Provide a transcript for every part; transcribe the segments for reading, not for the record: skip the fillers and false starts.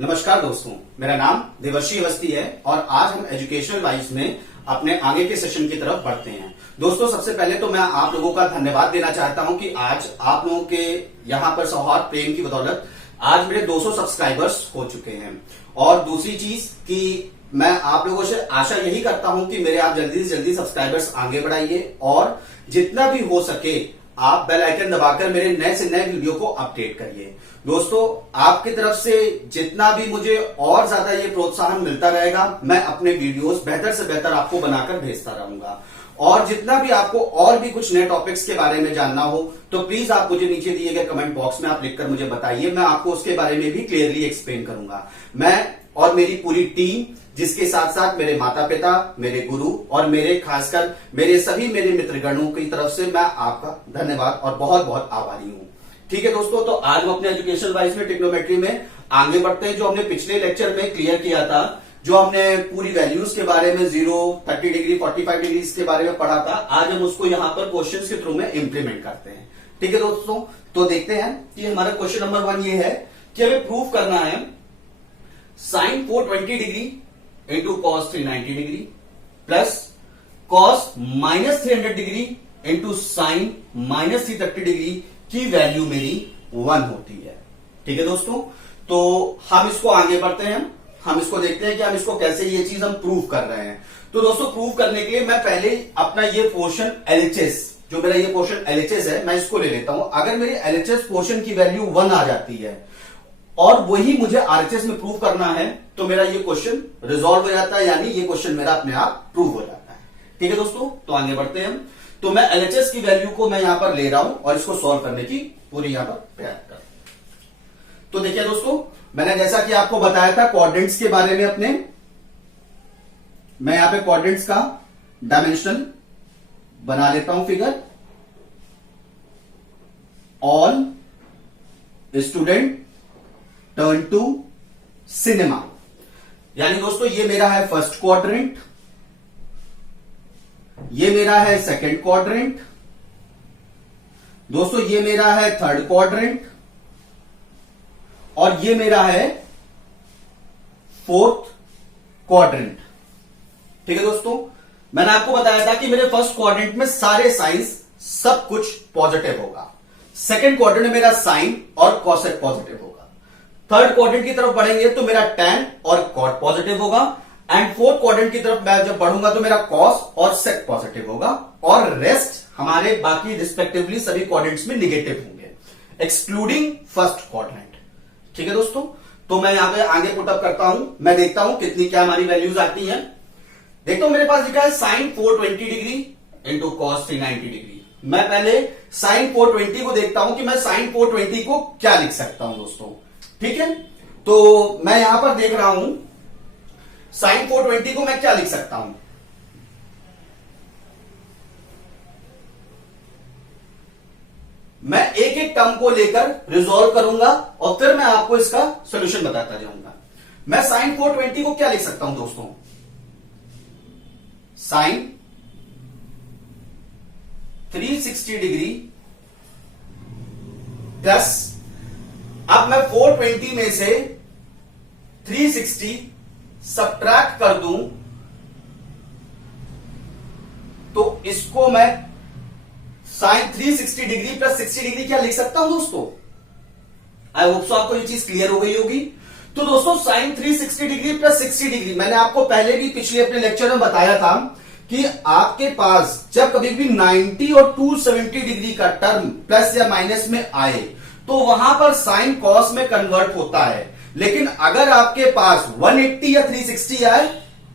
नमस्कार दोस्तों, मेरा नाम देवर्षि अवस्थी है और आज हम एजुकेशनल वाइज में अपने आगे के सेशन की तरफ बढ़ते हैं। दोस्तों, सबसे पहले तो मैं आप लोगों का धन्यवाद देना चाहता हूं कि आज आप लोगों के यहां पर सौहार्द प्रेम की बदौलत आज मेरे 200 सब्सक्राइबर्स हो चुके हैं। और दूसरी चीज कि मैं आप लोगों से आशा यही करता हूं कि मेरे आप जल्दी से जल्दी सब्सक्राइबर्स आगे बढ़ाइए और जितना भी हो सके आप बेल आइकन दबाकर मेरे नए से नए वीडियो को अपडेट करिए। दोस्तों, आपकी तरफ से जितना भी मुझे और ज्यादा ये प्रोत्साहन मिलता रहेगा, मैं अपने वीडियोस बेहतर से बेहतर आपको बनाकर भेजता रहूंगा। और जितना भी आपको और भी कुछ नए टॉपिक्स के बारे में जानना हो तो प्लीज आप मुझे नीचे दिए गए कमेंट बॉक्स में आप लिखकर मुझे बताइए, मैं आपको उसके बारे में भी क्लियरली एक्सप्लेन करूंगा। मैं और मेरी पूरी टीम, जिसके साथ साथ मेरे माता पिता, मेरे गुरु और मेरे खासकर मेरे सभी मेरे मित्रगणों की तरफ से मैं आपका धन्यवाद और बहुत बहुत आभारी हूं। ठीक है दोस्तों, तो आज हम अपने एजुकेशन वाइज में ट्रिग्नोमेट्री में आगे बढ़ते हैं। जो हमने पिछले लेक्चर में क्लियर किया था, जो हमने पूरी वैल्यूज के बारे में 0, 30 डिग्री, 45 डिग्री के बारे में पढ़ा था, आज हम उसको यहां पर क्वेश्चंस के थ्रू में इंप्लीमेंट करते हैं। ठीक है दोस्तों, तो देखते हैं कि हमारा क्वेश्चन नंबर 1 ये है कि हमें प्रूव करना है sine 420 degree into cos 390 degree plus cos -300 degree into sine -330 degree की वैल्यू मेरी 1 होती है। ठीक है दोस्तों, तो हम इसको आगे बढ़ते हैं, हम इसको देखते हैं कि हम इसको कैसे ये चीज हम प्रूव कर रहे हैं। तो दोस्तों, प्रूव करने के लिए मैं पहले अपना ये पोर्शन एलएचएस, जो मेरा ये पोर्शन एलएचएस है, मैं इसको ले लेता हूं। अगर मेरी एलएचएस पोर्शन की वैल्यू 1 आ जाती है और वही मुझे आरएचएस में प्रूव करना है तो मेरा ये क्वेश्चन रिजॉल्व हो जाता है, यानी ये क्वेश्चन मेरा अपने आप प्रूव हो जाता है। ठीक है दोस्तों, तो आगे बढ़ते हैं हम। तो मैं एलएचएस की वैल्यू को मैं यहां पर ले रहा हूं और इसको सॉल्व करने की पूरी यहां पर प्रयास कर। तो देखिए दोस्तों, मैंने जैसा कि आपको बताया था क्वाड्रेंट्स के बारे में अपने, मैं यहां पे क्वाड्रेंट्स का डायमेंशनल बना लेता हूं figure. All student turn to cinema, यानी दोस्तों ये मेरा है फर्स्ट क्वाड्रेंट, ये मेरा है सेकंड क्वाड्रेंट, दोस्तों ये मेरा है थर्ड क्वाड्रेंट और ये मेरा है फोर्थ क्वाड्रेंट। ठीक है दोस्तों, मैंने आपको बताया था कि मेरे फर्स्ट क्वाड्रेंट में सारे साइंस सब कुछ पॉजिटिव होगा, सेकंड क्वाड्रेंट में मेरा साइन और कॉसेक पॉजिटिव होगा, थर्ड क्वाड्रेंट की तरफ बढ़ेंगे तो मेरा टैन और कॉट पॉजिटिव होगा एंड फोर्थ क्वाड्रेंट की तरफ मैं जब बढ़ूंगा तो मेरा कॉस और सेक पॉजिटिव होगा और रेस्ट हमारे बाकी रिस्पेक्टिवली सभी क्वाड्रेंट्स में निगेटिव होंगे, एक्सक्लूडिंग फर्स्ट क्वाड्रेंट। ठीक है दोस्तों, तो मैं यहां पे आगे पुटअप करता हूं, मैं देखता हूं कितनी क्या हमारी वैल्यूज आती हैं। देखता हूं मेरे पास लिखा है sine 420 degree into cos 390 degree. मैं पहले साइन 420 को देखता हूं कि मैं साइन 420 को क्या लिख सकता हूं दोस्तों। ठीक है, तो मैं यहां पर देख रहा हूं साइन 420 को मैं क्या लिख सकता हूं। मैं एक एक टर्म को लेकर रिजॉल्व करूंगा और फिर मैं आपको इसका सॉल्यूशन बताता जाऊंगा। मैं साइन 420 को क्या लिख सकता हूं दोस्तों, साइन 360 डिग्री प्लस, अब मैं 420 में से 360 सब्ट्रैक्ट कर दूं तो इसको मैं साइन 360 डिग्री प्लस 60 डिग्री क्या लिख सकता हूं दोस्तों। आई होप सो आपको ये चीज क्लियर हो गई होगी। तो दोस्तों, साइन 360 डिग्री प्लस 60 डिग्री, मैंने आपको पहले भी पिछले अपने लेक्चर में बताया था कि आपके पास जब कभी भी 90 और 270 डिग्री का टर्म प्लस या माइनस में आए तो वहां पर साइन कॉस में कन्वर्ट होता है, लेकिन अगर आपके पास 180 या 360 आए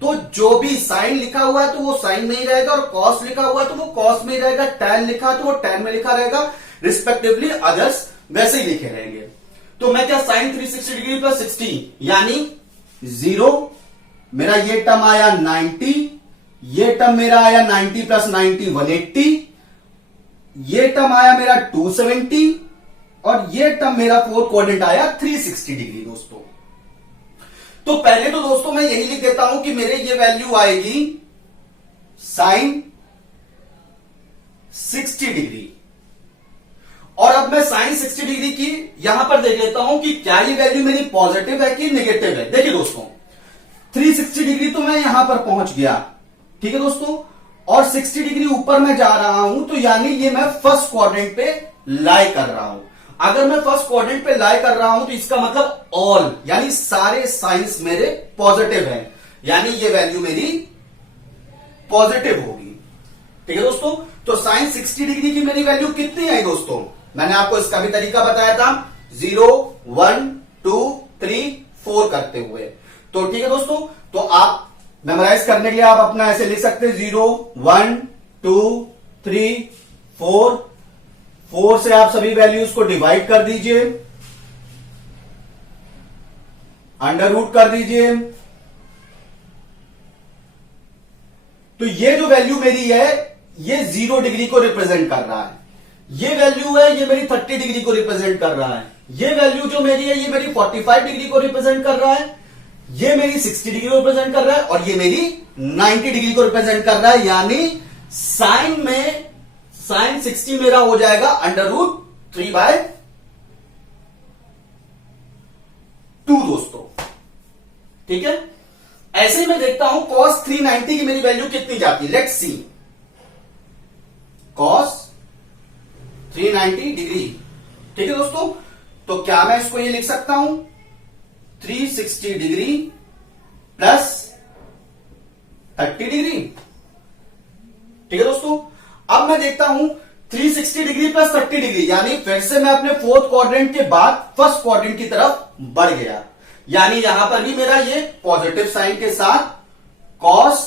तो जो भी साइन लिखा हुआ है तो वो साइन में ही रहेगा और कॉस लिखा हुआ है तो वो कॉस में ही रहेगा, टैन लिखा है तो वो टैन में लिखा रहेगा, रिस्पेक्टिवली अदर्स वैसे ही लिखे रहेंगे। तो मैं क्या साइन 360 डिग्री प्लस 60 यानी 0, मेरा ये टर्म आया 90, ये टर्म मेरा आया 90 प्लस 90 180, ये टर्म आया मेरा 270 और ये टर्म मेरा फोर्थ क्वाड्रेंट आया 360 डिग्री दोस्तों। तो पहले तो दोस्तों मैं यही लिख देता हूं कि मेरे ये वैल्यू आएगी साइन 60 डिग्री और अब अब मैं साइन 60 डिग्री की यहां पर देख लेता हूं कि क्या ये वैल्यू मेरी पॉजिटिव है कि नेगेटिव है। देखिए दोस्तों, 360 डिग्री तो मैं यहां पर पहुंच गया, ठीक है दोस्तों, और 60 डिग्री ऊपर मैं जा रहा हूं, तो यानी ये मैं फर्स्ट क्वाड्रेंट पे लाई कर रहा हूं। अगर मैं फर्स्ट क्वाड्रेंट पे लाई कर रहा हूं तो इसका मतलब ऑल यानी सारे साइंस मेरे पॉजिटिव हैं, यानी ये वैल्यू मेरी पॉजिटिव होगी। ठीक है दोस्तों, तो साइन 60 डिग्री की मेरी वैल्यू कितनी आई दोस्तों? मैंने आपको इसका भी तरीका बताया था, 0 1 2 3 4 करते हुए। तो ठीक है दोस्तों, तो आप मेमोराइज करने के लिए आप अपना ऐसे लिख सकते हैं 0 1 2 3 4। 4 से आप सभी वैल्यूज को डिवाइड कर दीजिए, अंडर रूट कर दीजिए। तो ये जो वैल्यू मेरी है ये 0 डिग्री को रिप्रेजेंट कर रहा है, ये वैल्यू है ये मेरी 30 डिग्री को रिप्रेजेंट कर रहा है, ये वैल्यू जो मेरी है ये मेरी 45 डिग्री को रिप्रेजेंट कर रहा है, ये मेरी 60 डिग्री को रिप्रेजेंट कर रहा है, और ये मेरी 90 डिग्री को रिप्रेजेंट कर रहा है। यानी साइन में साइन 60 मेरा हो जाएगा अंडर रूट 3/2 दोस्तों। ठीक है, ऐसे ही मैं देखता हूं cos 390 की मेरी वैल्यू कितनी जाती है। Let's see, cos 390 degree. ठीक है दोस्तों, तो क्या मैं इसको ये लिख सकता हूं 360 डिग्री प्लस 30 डिग्री। ठीक है दोस्तों, अब मैं देखता हूं 360 डिग्री प्लस 30 डिग्री, यानी फिर से मैं अपने फोर्थ क्वाड्रेंट के बाद फर्स्ट क्वाड्रेंट की तरफ बढ़ गया, यानी यहां पर भी मेरा ये पॉजिटिव साइन के साथ cos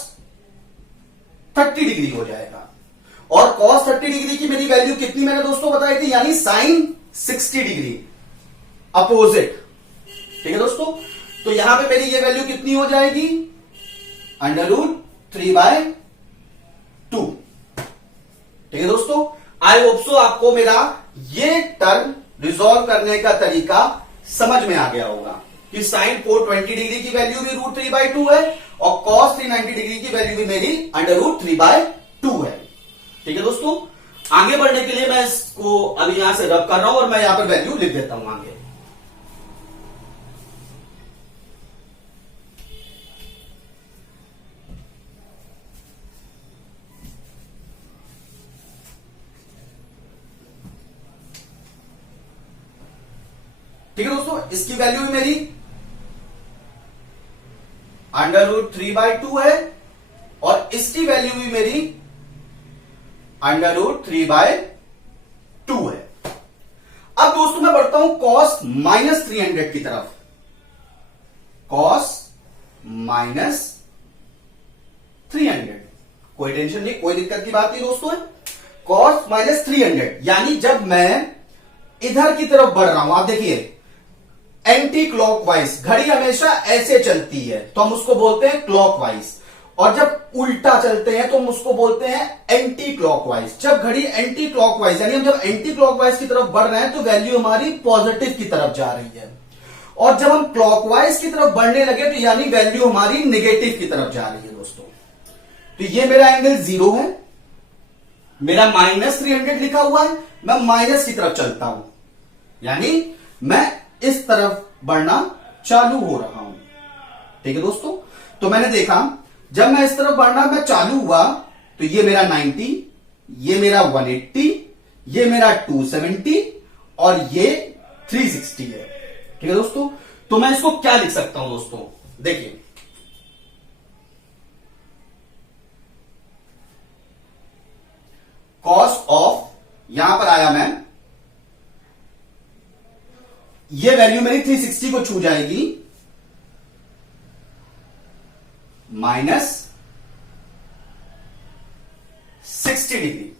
30 डिग्री हो जाएगा। और cos 30 डिग्री की मेरी वैल्यू कितनी मैंने दोस्तों बताई थी, यानी साइन 60 डिग्री अपोजिट। ठीक है दोस्तों, तो यहां पे मेरी ये वैल्यू कितनी हो जाएगी अंडर रूट 3/2। ठीक है दोस्तों, आई होप सो आपको मेरा ये टर्म रिजॉल्व करने का तरीका समझ में आ गया होगा कि साइन 420 डिग्री की वैल्यू भी रूट 3/2 है और cos 390 डिग्री की वैल्यू भी मेरी अंडर रूट 3/2 है। ठीक है दोस्तों, आगे बढ़ने के लिए मैं इसको अभी यहां से रब कर रहा हूं और मैं यहां पर वैल्यू लिख देता हूं आगे। ठीक है दोस्तों, इसकी वैल्यू भी मेरी अंडर रूट 3/2 है और इसकी वैल्यू भी मेरी अंडर रूट 3/2 है। अब दोस्तों मैं बढ़ता हूं cos -300 की तरफ। cos -300, कोई टेंशन नहीं, कोई दिक्कत की बात नहीं दोस्तों है। cos -300 यानी जब मैं इधर की तरफ बढ़ रहा हूं, आप देखिए एंटी क्लॉकवाइज, घड़ी हमेशा ऐसे चलती है तो हम उसको बोलते हैं क्लॉकवाइज, और जब उल्टा चलते हैं तो हम उसको बोलते हैं एंटी क्लॉकवाइज। जब घड़ी एंटी क्लॉकवाइज यानी हम जब एंटी क्लॉकवाइज की तरफ बढ़ रहे हैं तो वैल्यू हमारी पॉजिटिव की तरफ जा रही है, और जब हम क्लॉकवाइज की तरफ बढ़ने लगे तो यानी वैल्यू हमारी नेगेटिव की तरफ जा रही है दोस्तों। तो ये मेरा एंगल 0 है, मेरा -300 लिखा हुआ है, मैं माइनस की तरफ चलता हूं, यानी मैं इस तरफ बढ़ना चालू हो रहा हूं। ठीक है दोस्तों, तो मैंने देखा जब मैं इस तरफ बढ़ना मैं चालू हुआ तो ये मेरा 90, ये मेरा 180, ये मेरा 270 और ये 360 है। ठीक है दोस्तों, तो मैं इसको क्या लिख सकता हूं दोस्तों, देखिए कॉस ऑफ, यहां पर आया मैं, ये वैल्यू मेरी 360 को छू जाएगी, -60 डिग्री।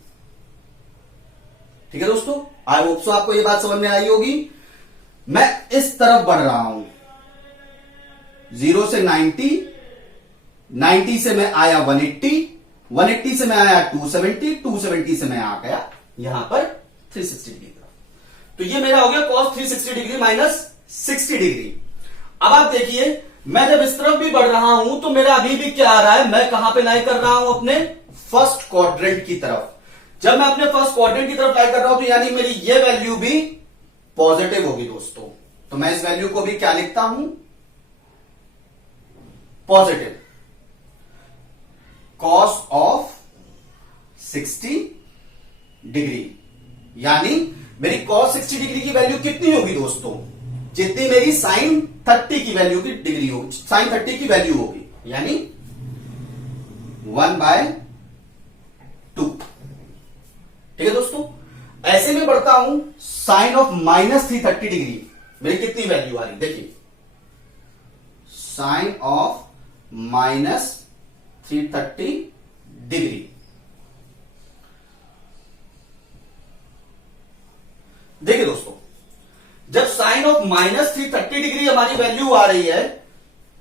ठीक है दोस्तों, आई होप सो आपको ये बात समझ में आई होगी। मैं इस तरफ बढ़ रहा हूं, 0 से 90, 90 से मैं आया 180, 180 से मैं आया 270, 270 से मैं आ गया यहां पर 360 डिग्री। तो ये मेरा हो गया cos 360 डिग्री -60 डिग्री। अब आप देखिए मैं जब इस तरफ भी बढ़ रहा हूं तो मेरा अभी भी क्या आ रहा है, मैं कहां पे लाई कर रहा हूं, अपने फर्स्ट क्वाड्रेंट की तरफ। जब मैं अपने फर्स्ट क्वाड्रेंट की तरफ लाई कर रहा हूं तो यानी मेरी ये वैल्यू भी पॉजिटिव होगी दोस्तों। तो मैं इस वैल्यू को भी क्या लिखता हूं, पॉजिटिव। कॉस ऑफ 60 डिग्री, यानी मेरी कॉस 60 डिग्री की वैल्यू कितनी होगी दोस्तों, जितनी मेरी साइन 30 की वैल्यू की डिग्री होगी, साइन 30 की वैल्यू होगी, यानी 1/2। ठीक है दोस्तों। ऐसे में बढ़ता हूं, साइन ऑफ -330 डिग्री मेरी कितनी वैल्यू आ रही, देखिए साइन ऑफ -330 डिग्री। देखिए दोस्तों, जब साइन ऑफ -330 डिग्री हमारी वैल्यू आ रही है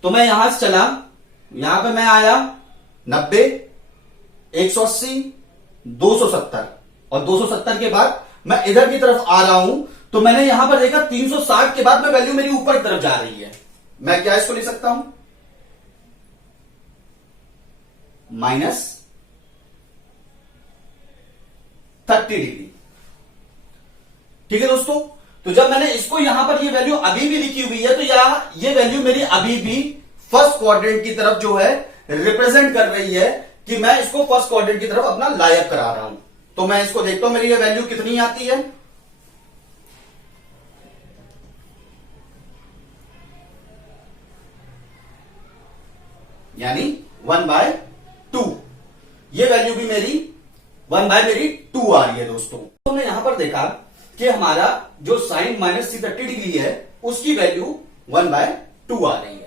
तो मैं यहां से चला, यहां पे मैं आया 90, 180, 270 और 270 के बाद मैं इधर की तरफ आ रहा हूं तो मैंने यहां पर देखा 360 के बाद में वैल्यू मेरी ऊपर की तरफ जा रही है। मैं क्या इसको लिख सकता हूं, -30 डिग्री। ठीक है दोस्तों। तो जब मैंने इसको यहां पर ये वैल्यू अभी भी लिखी हुई है तो ये वैल्यू मेरी अभी भी फर्स्ट क्वाड्रेंट की तरफ जो है रिप्रेजेंट कर रही है कि मैं इसको फर्स्ट क्वाड्रेंट की तरफ अपना लायक करा रहा हूं। तो मैं इसको देखता हूं मेरी ये वैल्यू कितनी आती है, यानी 1/2। ये वैल्यू भी मेरी 1/2 आ रही है दोस्तों। तो हमने यहां पर देखा कि हमारा जो साइन -330 डिग्री है उसकी वैल्यू 1/2 आ रही है।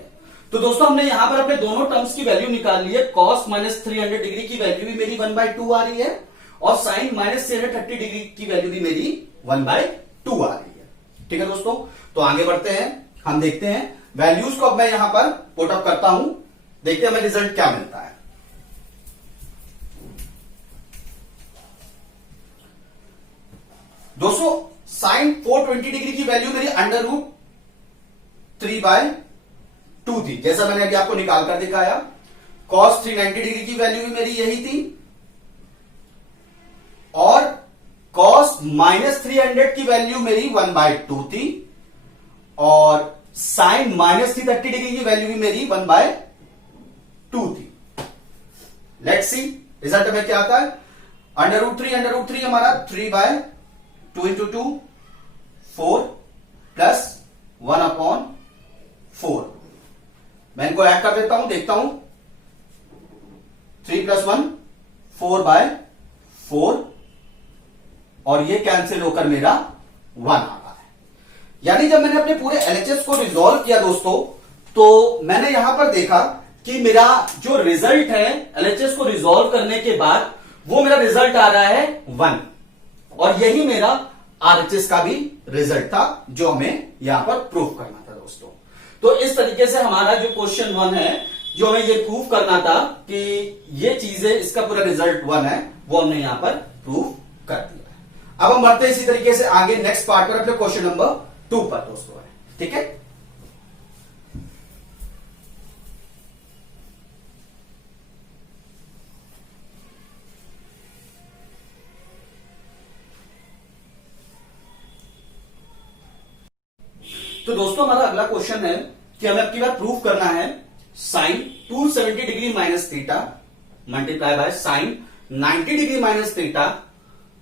तो दोस्तों हमने यहां पर अपने दोनों टर्म्स की वैल्यू निकाल ली है। कॉस -300 डिग्री की वैल्यू भी मेरी 1/2 आ रही है और साइन -330 डिग्री की वैल्यू भी मेरी 1/2 आ रही है। ठीक है दोस्तों। तो आगे बढ़ते हैं, हम देखते हैं वैल्यूज को अब मैं यहां पर पुट अप करता हूं, देखते हैं हमें रिजल्ट क्या मिलता है। दोस्तों साइन 420 डिग्री की वैल्यू मेरी √3/2 थी, जैसा मैंने अभी आपको निकाल कर दिखाया। कॉस 390 डिग्री की वैल्यू भी मेरी यही थी और कॉस -300 की वैल्यू मेरी 1/2 थी और साइन -330 डिग्री की वैल्यू भी मेरी 1/2 थी। लेट्स सी रिजल्ट में क्या आता है। √3 हमारा 3/2 × 2 4 प्लस 1/4। मैं इनको ऐड कर देता हूं, देखता हूं 3 + 1 4/4 और ये कैंसिल होकर मेरा 1 आ रहा है। यानी जब मैंने अपने पूरे LHS को रिजॉल्व किया दोस्तों तो मैंने यहां पर देखा कि मेरा जो रिजल्ट है LHS को रिजॉल्व करने के बाद वो मेरा रिजल्ट आ रहा है 1 और यही मेरा RHS का भी रिजल्ट था जो हमें यहां पर प्रूव करना था दोस्तों। तो इस तरीके से हमारा जो क्वेश्चन 1 है जो हमें ये प्रूव करना था कि ये चीजें, इसका पूरा रिजल्ट 1 है, वो हमने यहां पर प्रूव कर दिया है। अब हम बढ़ते हैं इसी तरीके से आगे नेक्स्ट पार्ट पर, अपने क्वेश्चन नंबर 2 पर दोस्तों है। ठीक है। तो दोस्तों हमारा अगला क्वेश्चन है कि हमें अब की बार प्रूव करना है sine 270 degree minus theta multiply by sine 90 degree minus theta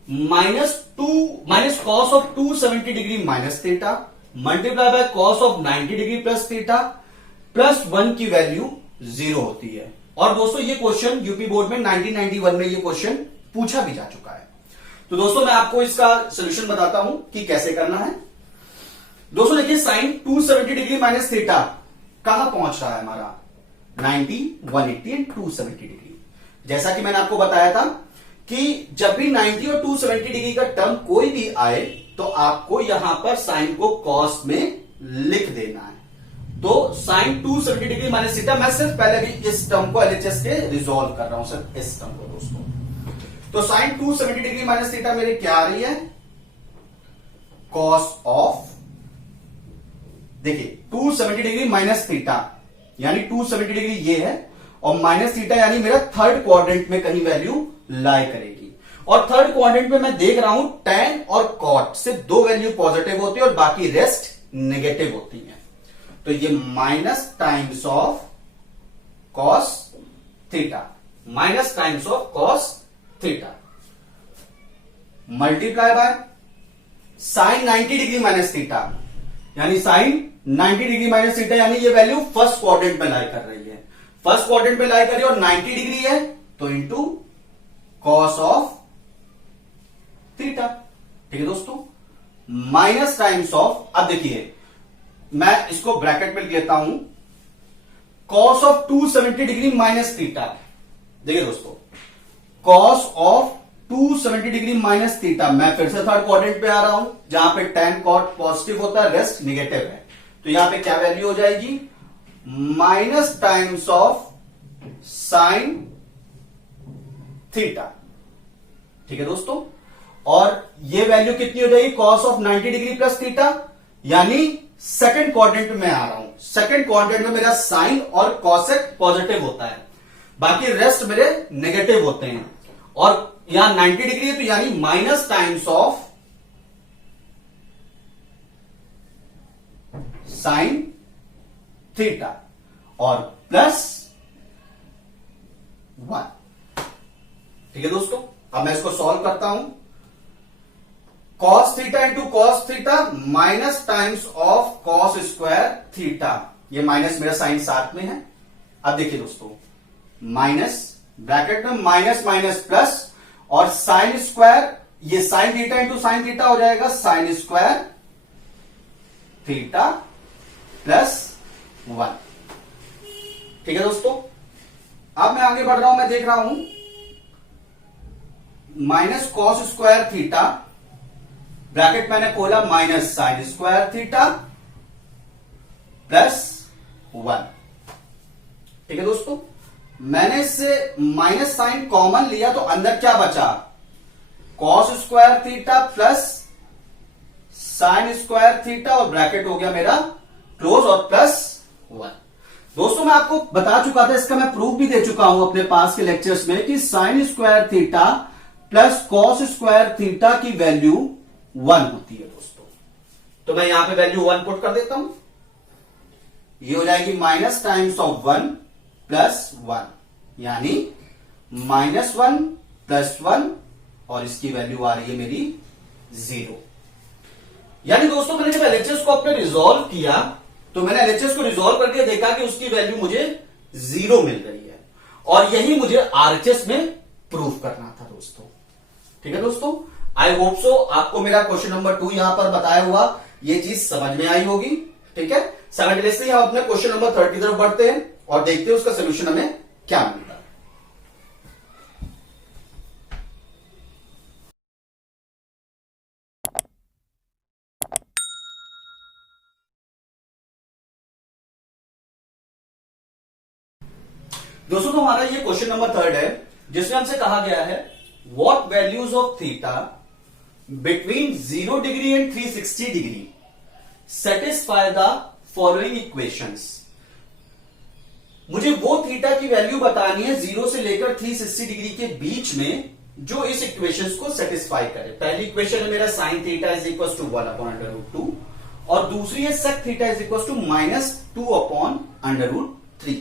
minus cos of 270 degree minus theta multiply by cos of 90 degree plus theta plus 1 की वैल्यू 0 होती है। और दोस्तों ये क्वेश्चन यूपी बोर्ड में 1991 में ये क्वेश्चन पूछा भी जा चुका है। तो दोस्तों मैं आपको इसका सोल्यूशन बताता हूं कि कैसे करना है। दोस्तों देखिए साइन 270 डिग्री माइनस थीटा कहां पहुंच रहा है हमारा 90, 180 एंड 270 डिग्री। जैसा कि मैंने आपको बताया था कि जब भी 90 और 270 डिग्री का टर्म कोई भी आए तो आपको यहां पर साइन को कॉस में लिख देना है। तो साइन 270 डिग्री माइनस थीटा, मैं सिर्फ पहले भी इस टर्म को LHS के रिजॉल्व कर रहा हूं, सिर्फ इस टर्म को दोस्तों। तो साइन 270 डिग्री माइनस थीटा मेरी क्या आ रही है, कॉस ऑफ, देखिए 270 डिग्री माइनस थीटा यानी 270 डिग्री ये है और माइनस थीटा यानी मेरा थर्ड क्वाड्रेंट में कहीं वैल्यू लाई करेगी। और थर्ड क्वाड्रेंट में मैं देख रहा हूं tan और cot से दो वैल्यू पॉजिटिव होती है और बाकी रेस्ट नेगेटिव होती है। तो ये minus times of cos theta, minus times of cos theta multiply by sine 90 degree minus theta, यानी साइन 90 डिग्री माइनस थीटा, यानी ये वैल्यू फर्स्ट क्वाड्रेंट में लाई कर रही है, फर्स्ट क्वाड्रेंट में लाई कर रही है और 90 डिग्री है तो इंटू कॉस ऑफ थीटा। ठीक है दोस्तों, माइनस टाइम्स ऑफ, अब देखिए मैं इसको ब्रैकेट में लिख लेता हूं, cos of 270 degree minus theta. देखिए दोस्तों, cos of 270 degree minus theta, मैं फिर से थर्ड क्वाड्रेंट पे आ रहा हूं जहां पे tan cot पॉजिटिव होता है, रेस्ट निगेटिव है, तो यहां पे क्या वैल्यू हो जाएगी, minus times of sine theta. ठीक है दोस्तों, और ये वैल्यू कितनी हो जाएगी, cos of 90 degree plus theta, यानी सेकंड क्वाड्रेंट में आ रहा हूं, सेकंड क्वाड्रेंट में मेरा साइन और कॉसेक पॉजिटिव होता है, बाकी रेस्ट मेरे नेगेटिव होते हैं, और यहां 90 डिग्री है तो यानी minus times of sine theta और प्लस 1। ठीक है दोस्तों, अब मैं इसको सॉल्व करता हूं, cos theta into cos theta minus times of cos square theta, ये माइनस मेरा साइन साथ में है। अब देखिए दोस्तों, माइनस ब्रैकेट में माइनस माइनस प्लस, और साइन स्क्वायर, ये sine theta into sine theta हो जाएगा साइन स्क्वायर थीटा प्लस 1। ठीक है दोस्तों, अब मैं आगे बढ़ रहा हूं, मैं देख रहा हूं minus cos square theta, bracket मैंने खोला, minus sine square theta plus 1। ठीक है दोस्तों, मैंने इससे माइनस साइन कॉमन लिया तो अंदर क्या बचा, cos square theta plus sine square theta, और ब्रैकेट हो गया मेरा क्लोज और प्लस 1। दोस्तों मैं आपको बता चुका था, इसका मैं प्रूफ भी दे चुका हूं अपने पास के लेक्चर्स में, कि sine square theta plus cos square theta की वैल्यू 1 होती है दोस्तों। तो मैं यहां पे वैल्यू 1 पुट कर देता हूं, ये हो जाएगी माइनस टाइम्स ऑफ 1 प्लस 1, यानी माइनस 1 प्लस 1, और इसकी वैल्यू आ रही है मेरी 0। यानी दोस्तों मैंने जब एलएचएस को अपने रिजॉल्व किया तो मैंने एलएचएस को रिजॉल्व करके देखा कि उसकी वैल्यू मुझे 0 मिल गई है, और यही मुझे आरएचएस में प्रूफ करना था दोस्तों। ठीक है दोस्तों, आई होप सो आपको मेरा क्वेश्चन नंबर 2 यहां पर बताया हुआ ये चीज समझ में आई होगी। ठीक है, साइमल्टेनियसली हम अपने क्वेश्चन नंबर 3 की तरफ बढ़ते हैं और देखते हैं उसका सोल्यूशन हमें क्या मिलता है। दोस्तों तो हमारा ये क्वेश्चन नंबर 3 है, जिसमें हमसे कहा गया है what values of theta between 0 degree and 360 degree satisfy the following equations. मुझे वो थीटा की वैल्यू बतानी है 0 से लेकर 360 डिग्री के बीच में जो इस इक्वेशंस को सेटिस्फाई करे। पहली इक्वेशन है मेरा sine theta is equal to 1/√2, और दूसरी है sec theta is equal to -2/√3।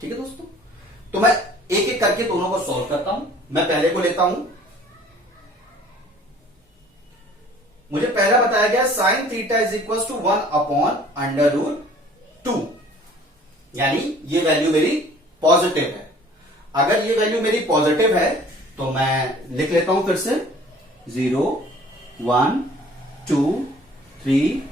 ठीक है दोस्तों, तो मैं एक एक करके दोनों को सॉल्व करता हूं। मैं पहले को लेता हूं, मुझे पहला बताया गया sine theta is equal to 1/√2, यानी ये वैल्यू मेरी पॉजिटिव है। अगर ये वैल्यू मेरी पॉजिटिव है तो मैं लिख लेता हूं फिर से 0 1 2 3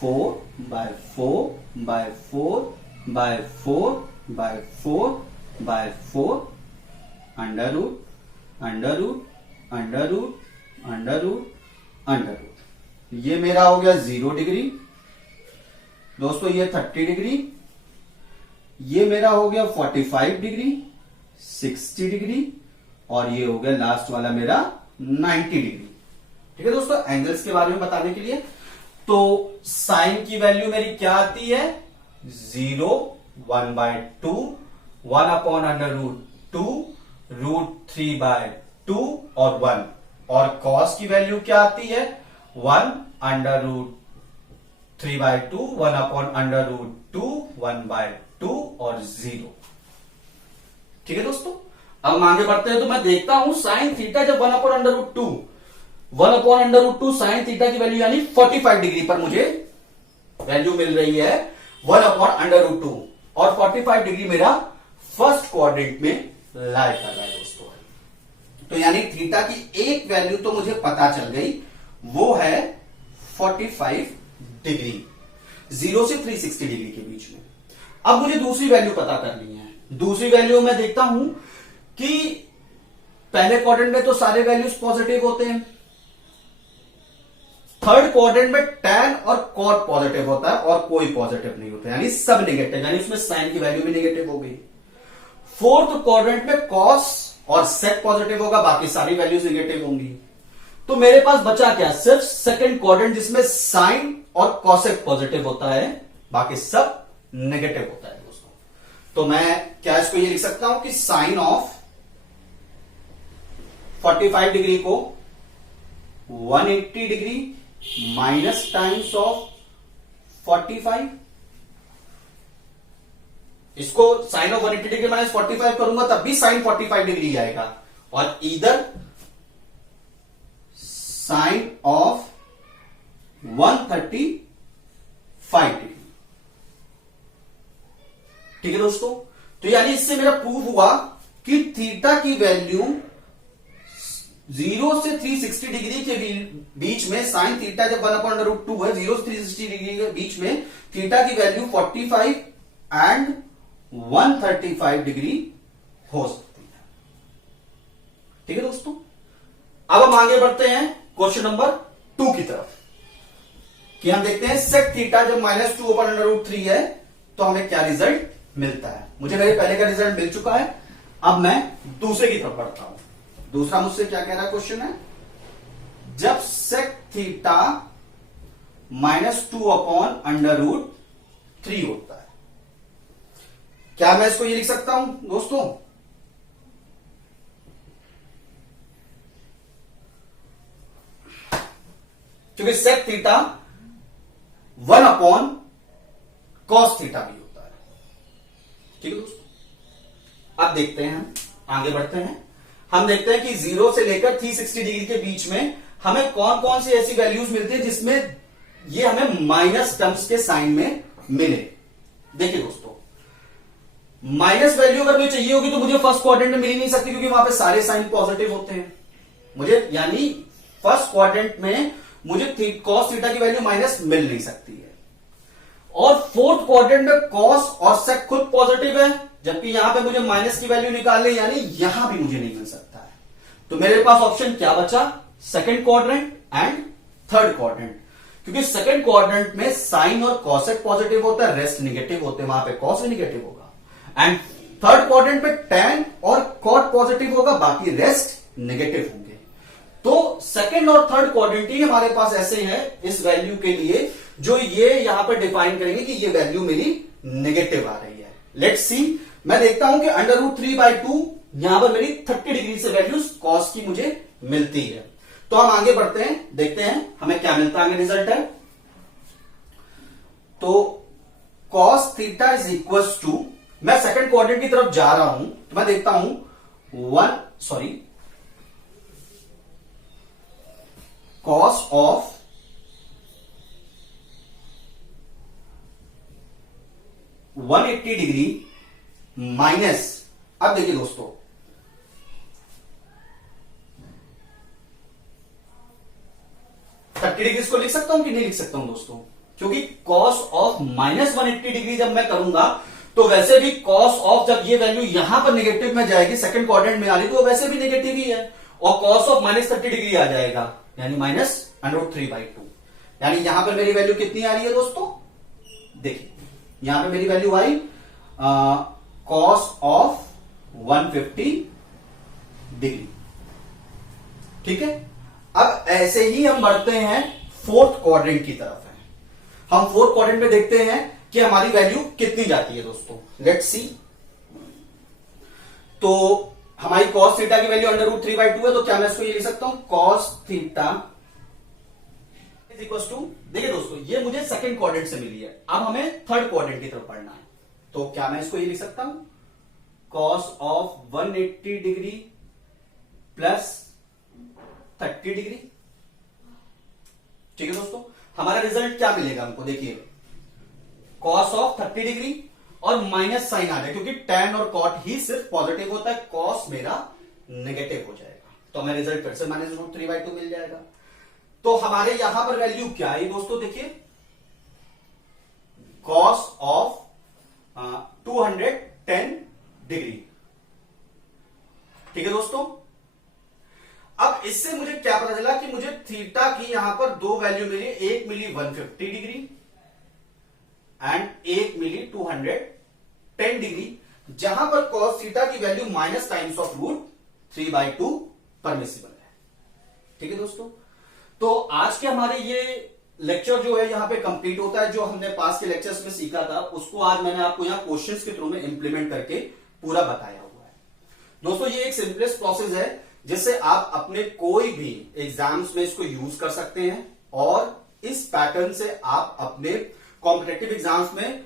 4/4/4/4/4/4 अंडर रूट। ये मेरा हो गया 0 डिग्री दोस्तों, ये 30 डिग्री, ये मेरा हो गया 45 डिग्री, 60 डिग्री, और ये हो गया लास्ट वाला मेरा 90 डिग्री। ठीक है दोस्तों, एंगल्स के बारे में बताने के लिए, तो साइन की वैल्यू मेरी क्या आती है 0 1/2 1/√2 √3/2 2 और 1, और कॉस की वैल्यू क्या आती है 1 under root 3/2, 1 upon under root 2, 1/2 और 0। ठीक है दोस्तों, अब हम आगे बढ़ते हैं। तो मैं देखता हूं साइन थीटा जब 1 upon under root 2, 1 upon under root 2 sine theta की वैल्यू यानी 45 डिग्री पर मुझे वैल्यू मिल रही है 1 अपॉन अंडर रूट 2, और 45 डिग्री मेरा फर्स्ट क्वाड्रेंट में लाई कर रहा है दोस्तों। तो यानी थीटा की एक वैल्यू तो मुझे पता चल गई, वो है 45 डिग्री, 0 से 360 डिग्री के बीच में। अब मुझे दूसरी वैल्यू पता करनी है। दूसरी वैल्यू मैं देखता हूं कि पहले क्वाड्रेंट में तो सारे वैल्यूज पॉजिटिव होते हैं, थर्ड क्वाड्रेंट में tan और cot पॉजिटिव होता है और कोई पॉजिटिव नहीं होता, यानी सब नेगेटिव, यानी उसमें साइन की वैल्यू भी नेगेटिव हो गई। फोर्थ क्वाड्रेंट में cos और sec पॉजिटिव होगा, बाकी सारी वैल्यूज नेगेटिव होंगी। तो मेरे पास बचा क्या, सिर्फ सेकंड क्वाड्रेंट जिसमें साइन और cosec पॉजिटिव होता है, बाकी सब नेगेटिव होता है दोस्तों। तो मैं क्या इसको ये लिख सकता हूं कि साइन ऑफ 45 डिग्री को 180 डिग्री माइनस टाइम्स ऑफ 45, इसको साइन ऑफ 180 डिग्री माइनस 45 करूंगा तब भी साइन 45 डिग्री आएगा, और इधर साइन ऑफ 135 डिग्री। ठीक है दोस्तों, तो यानी इससे मेरा प्रूव हुआ कि थीटा की वैल्यू 0 से 360 डिग्री के बीच में साइन थीटा जब 1 अपॉन रूट 2 है, 0 से 360 डिग्री के बीच में थीटा की वैल्यू 45 एंड 135 डिग्री हो सकती है। ठीक है दोस्तों, अब हम आगे बढ़ते हैं क्वेश्चन नंबर 2 की तरफ, कि हम देखते हैं सेक थीटा जब -2 अपॉन रूट 3 है तो हमें क्या रिजल्ट मिलता है। मुझे मेरे पहले का रिजल्ट मिल चुका है, अब मैं दूसरे की तरफ बढ़ता हूं। दूसरा मुझसे क्या कह रहा है क्वेश्चन है, जब sec theta -2 upon under root 3 होता है, क्या मैं इसको ये लिख सकता हूं दोस्तों, क्योंकि sec theta 1 upon cos theta भी होता है। ठीक है दोस्तों, अब देखते हैं, हम आगे बढ़ते हैं। हम देखते हैं कि 0 से लेकर 360 डिग्री के बीच में हमें कौन कौन सी ऐसी वैल्यूज मिलती है जिसमें ये हमें माइनस टर्म्स के साइन में मिले। देखिए दोस्तों, माइनस वैल्यू अगर मुझे चाहिए होगी तो मुझे फर्स्ट क्वाड्रेंट में मिल ही नहीं सकती, क्योंकि वहां पे सारे साइन पॉजिटिव होते हैं। मुझे यानी फर्स्ट क्वाड्रेंट में मुझे कॉस थीटा की वैल्यू माइनस मिल नहीं सकती है, और फोर्थ क्वाड्रेंट में कॉस और सेक खुद पॉजिटिव है, जबकि यहां पे मुझे माइनस की वैल्यू निकालनी, यानी यहां भी मुझे नहीं मिल सकता है। तो मेरे पास ऑप्शन क्या बचा, second quadrant and third quadrant, क्योंकि सेकंड क्वाड्रेंट में साइन और कॉसेक पॉजिटिव होता है, रेस्ट निगेटिव होते हैं, वहां पे कॉस भी निगेटिव होगा। एंड थर्ड क्वाड्रेंट में टैन और कॉट पॉजिटिव होगा, बाकी रेस्ट नेगेटिव होंगे। तो सेकंड और थर्ड क्वाड्रेंट ही हमारे पास ऐसे हैं इस वैल्यू के लिए, जो ये यहां पर डिफाइन करेंगे कि ये वैल्यू मेरी नेगेटिव आ रही है। लेट्स सी, मैं देखता हूं कि अंडर रूट 3/2 यहां पर मेरी 30 डिग्री से वैल्यूज कॉस की मुझे मिलती है। तो हम आगे बढ़ते हैं, देखते हैं हमें क्या मिलता है, आगे रिजल्ट है। तो cos theta is equal to, मैं सेकंड क्वाड्रेंट की तरफ जा रहा हूं तो मैं देखता हूं कॉस ऑफ 180 डिग्री माइनस, अब देखिए दोस्तों, डिग्री इसको लिख सकता हूं कि नहीं लिख सकता हूं दोस्तों, क्योंकि कॉस ऑफ -180 डिग्री जब मैं करूंगा तो वैसे भी कॉस ऑफ, जब ये वैल्यू यहां पर नेगेटिव में जाएगी, सेकंड क्वाड्रेंट में आ रही, तो वैसे भी नेगेटिव ही है, और कॉस ऑफ -30 डिग्री आ जाएगा, यानी -√3/2, यानी यहां पर मेरी वैल्यू कितनी आ रही है दोस्तों, देखिए यहां पर मेरी value I cos of 150 degree. ठीक है, अब ऐसे ही हम बढ़ते हैं फोर्थ क्वाड्रेंट की तरफ है। हम फोर्थ क्वाड्रेंट में देखते हैं कि हमारी वैल्यू कितनी जाती है दोस्तों, लेट्स सी। तो हमारी cos थीटा की वैल्यू √3/2 है, तो क्या मैं इसको ये लिख सकता हूं cos theta is equal to, देखिए दोस्तों ये मुझे सेकंड क्वाड्रेंट से मिली है, अब हमें थर्ड क्वाड्रेंट की तरफ पढ़ना है, तो क्या मैं इसको ये लिख सकता हूं cos of 180 degree plus 30 degree. ठीक है दोस्तों, हमारा रिजल्ट क्या मिलेगा हमको, देखिए cos ऑफ 30 डिग्री और माइनस साइन आ जाए, क्योंकि tan और cot ही सिर्फ पॉजिटिव होता है, cos मेरा नेगेटिव हो जाएगा, तो हमें रिजल्ट फिर से -√3/2 मिल जाएगा। तो हमारे यहां पर वैल्यू क्या है दोस्तों, देखिए cos ऑफ 210 डिग्री। ठीक है दोस्तों, अब इससे मुझे क्या पता चला कि मुझे थीटा की यहां पर दो वैल्यू मिली, एक मिली 150 डिग्री एंड एक मिली 210 डिग्री, जहां पर cos थीटा की value minus times of √3/2 permissible है। ठीक है दोस्तों, तो आज के हमारे ये लेक्चर जो है यहां पे कंप्लीट होता है। जो हमने पास के लेक्चर्स में सीखा था उसको आज मैंने आपको यहां क्वेश्चंस के थ्रू में इंप्लीमेंट करके पूरा बताया हुआ है। दोस्तों ये एक सिंपलेस्ट प्रोसेस है जिससे आप अपने कोई भी एग्जाम्स में इसको यूज कर सकते हैं, और इस पैटर्न से आप अपने कॉम्पिटिटिव एग्जाम्स में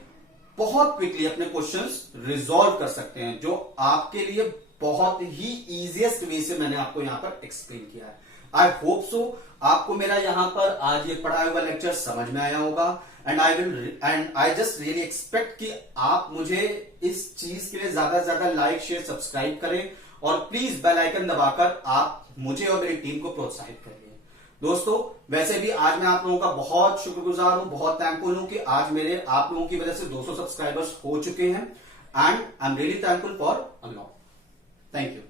बहुत क्विकली अपने क्वेश्चंस रिजॉल्व कर सकते हैं, जो आपके लिए बहुत ही इजीएस्ट वे से मैंने आपको यहां पर एक्सप्लेन किया है। आई होप सो आपको मेरा यहां पर आज ये पढ़ाया हुआ लेक्चर समझ में आया होगा, and I just really expect कि आप मुझे इस चीज के लिए ज्यादा से ज्यादा लाइक शेयर सब्सक्राइब करें, और प्लीज बेल आइकन दबाकर आप मुझे और मेरी टीम को प्रोत्साहित करिए। दोस्तों वैसे भी आज मैं आप लोगों का बहुत शुक्रगुजार हूं, बहुत थैंकफुल हूं कि आज मेरे आप लोगों की वजह से 200 सब्सक्राइबर्स हो चुके हैं, and I am really thankful for a lot. Thank you.